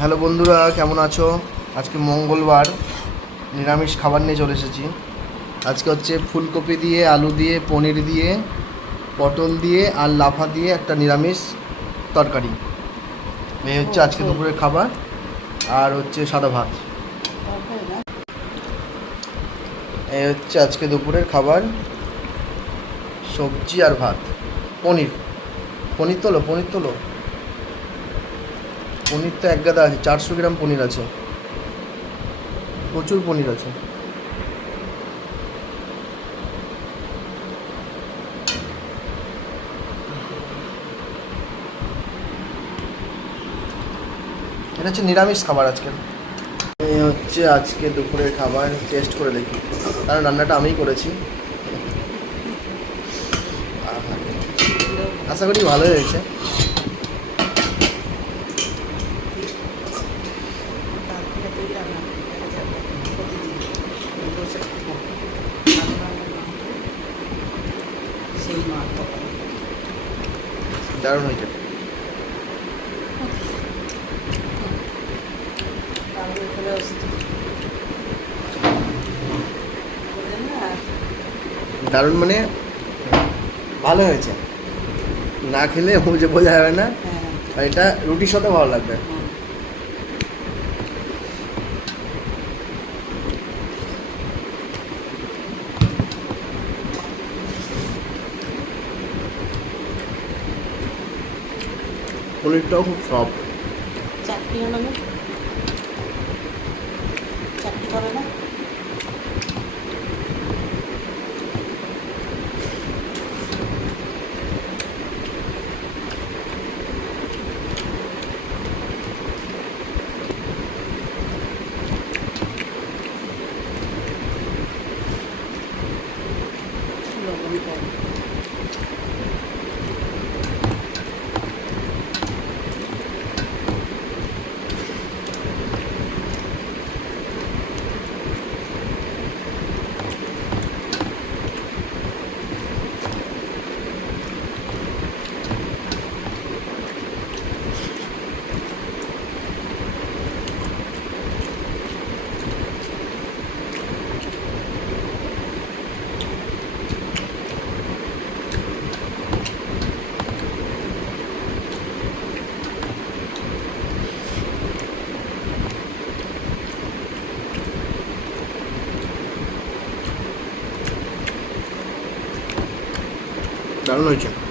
Hello বন্ধুরা, কেমন আছো? আজকে মঙ্গলবার, নিরামিষ খাবার নিয়ে চলে এসেছি। আজকে হচ্ছে ফুলকপি দিয়ে, আলু দিয়ে, পনির দিয়ে, পটল দিয়ে আর লাফা দিয়ে একটা নিরামিষ তরকারি। এই হচ্ছে আজকে দুপুরের খাবার। আর হচ্ছে সাদা ভাত। এই হচ্ছে আজকে দুপুরের খাবার, সবজি আর ভাত। পনির পনির তোলো, পনির তোলো। পনির তো এক গাদা আছে, 400 গ্রাম পনির আছে, প্রচুর পনির আছে। এটা হচ্ছে নিরামিষ খাবার আজকের। এই হচ্ছে আজকে দুপুরের খাবার, টেস্ট করে দেখি, কারণ রান্নাটা আমিই করেছি। আশা করি ভালোই হয়েছে। দারুণ হয়েছে। দারুণ মানে ভালো হয়েছে, না খেলে বুঝে বোঝা যাবে না। আর এটা রুটির সাথে ভালো লাগবে। পনিরটাও খুব সফট। চাটনি বানাবে, চাটনি করে না? লবণ কম। দারুণ হয়েছে।